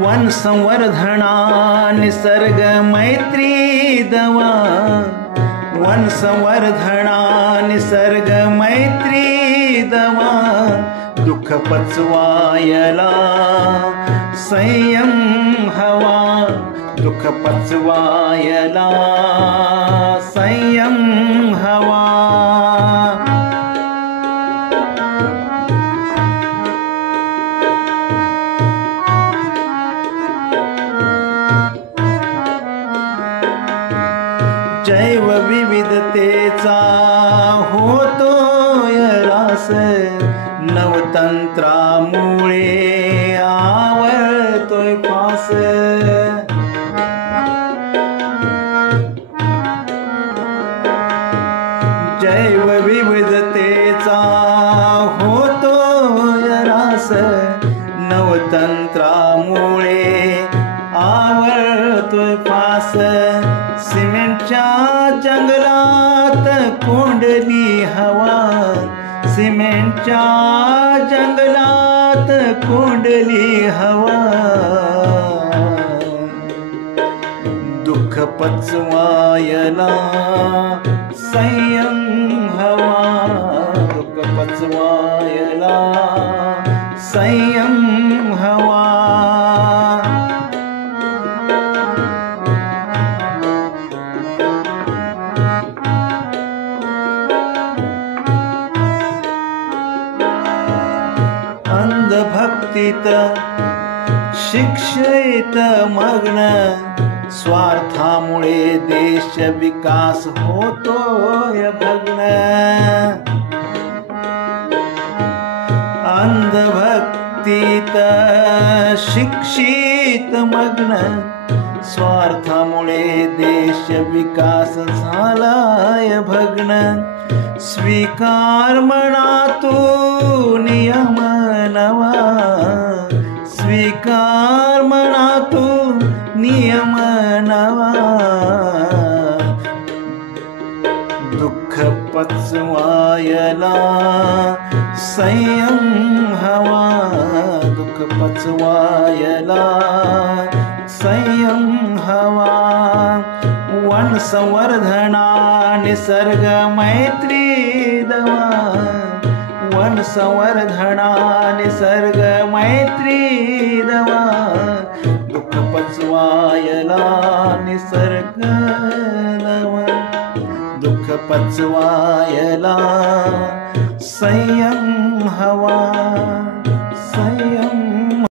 One संवर्धना निसर्ग मैत्री दवा, वन संवर्धना निसर्ग मैत्री दवा, दुःख पचवायला संयम हवा, दुःख पचवायला संयम हवा. जैवविविधतेचा होतोय रास, नवतंत्रामुळे आवळतोय फास. जैवविविधतेचा होतोय रास, नवतंत्रामुळे आवळतोय फास. सिमेंटच्या जंगलात कोंडली हवा, सिमेंटच्या जंगलात कोंडली हवा, दुःख पचवायला संयम हवा, दुःख पचवायला संयम हवा. अंधभक्तीत शिक्षेत मग्न, स्वार्थामुळे देश विकास होतोय भग्न. अंधभक्तीत शिक्षित मग्न, स्वार्थामुळे देश विकास झालाय भग्न. स्वीकार म्हणा तू नियम नवा, स्वीकार म्हणा तू नियम नवा, दुःख पचवायला संयम हवा, दुःख पचवायला संयम हवा. वन संवर्धना निसर्ग मैत्री दवा, वन संवर्धना निसर्ग मैत्री दवा, दुःख पचवायला निसर्ग दवा, दुःख पचवायला संयम हवा, संयम